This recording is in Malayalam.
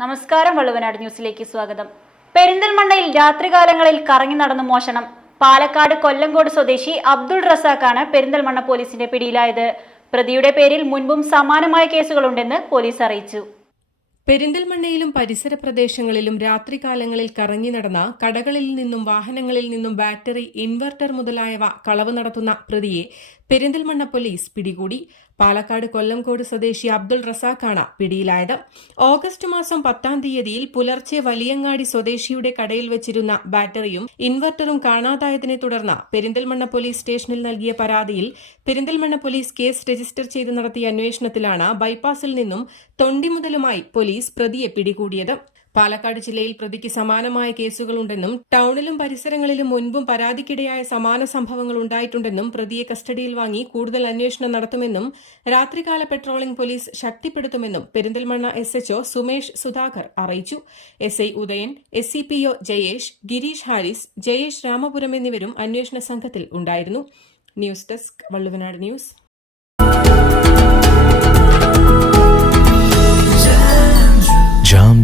നമസ്കാരം വള്ളുവനാട് ന്യൂസിലേക്ക് സ്വാഗതം. പെരിന്തൽമണ്ണയിൽ രാത്രികാലങ്ങളിൽ കറങ്ങി നടന്ന മോഷണം. പാലക്കാട് കൊല്ലങ്കോട് സ്വദേശി അബ്ദുൾ റസാഖാണ് പെരിന്തൽമണ്ണ പോലീസിന്റെ പിടിയിലായത്. പ്രതിയുടെ പേരിൽ മുൻപും സമാനമായ കേസുകളുണ്ടെന്ന് പോലീസ് അറിയിച്ചു. പെരിന്തൽമണ്ണയിലും പരിസര പ്രദേശങ്ങളിലും രാത്രികാലങ്ങളിൽ കറങ്ങി നടന്ന കടകളിൽ നിന്നും വാഹനങ്ങളിൽ നിന്നും ബാറ്ററി ഇൻവെർട്ടർ മുതലായവ കളവ് നടത്തുന്ന പ്രതിയെ പെരിന്തൽമണ്ണ പോലീസ് പിടികൂടി. പാലക്കാട് കൊല്ലംകോട് സ്വദേശി അബ്ദുൾ റസാഖാണ് പിടിയിലായത്. ഓഗസ്റ്റ് മാസം പത്താം തീയതിയിൽ പുലർച്ചെ വലിയങ്ങാടി സ്വദേശിയുടെ കടയിൽ വെച്ചിരുന്ന ബാറ്ററിയും ഇൻവെർട്ടറും കാണാതായതിനെ തുടർന്ന് പെരിന്തൽമണ്ണ പോലീസ് സ്റ്റേഷനിൽ നൽകിയ പരാതിയിൽ പെരിന്തൽമണ്ണ പോലീസ് കേസ് രജിസ്റ്റർ ചെയ്ത് നടത്തിയ അന്വേഷണത്തിലാണ് ബൈപ്പാസിൽ നിന്നും തൊണ്ടിമുതലുമായി പോലീസ് പ്രതിയെ പിടികൂടിയത്. പാലക്കാട് ജില്ലയിൽ പ്രതിക്ക് സമാനമായ കേസുകളുണ്ടെന്നും ടൌണിലും പരിസരങ്ങളിലും മുൻപും പരാതിക്കിടയായ സമാന സംഭവങ്ങൾ ഉണ്ടായിട്ടുണ്ടെന്നും പ്രതിയെ കസ്റ്റഡിയിൽ വാങ്ങി കൂടുതൽ അന്വേഷണം നടത്തുമെന്നും രാത്രികാല പെട്രോളിംഗ് പോലീസ് ശക്തിപ്പെടുത്തുമെന്നും പെരിന്തൽമണ്ണ എസ് എച്ച്ഒ സുമേഷ് സുധാകർ അറിയിച്ചു. S I Udayan S C P O Jayesh Girish Haris Jayesh Ramapuram എന്നിവരും അന്വേഷണ സംഘത്തിൽ ഉണ്ടായിരുന്നു. News desk Valluvanad news.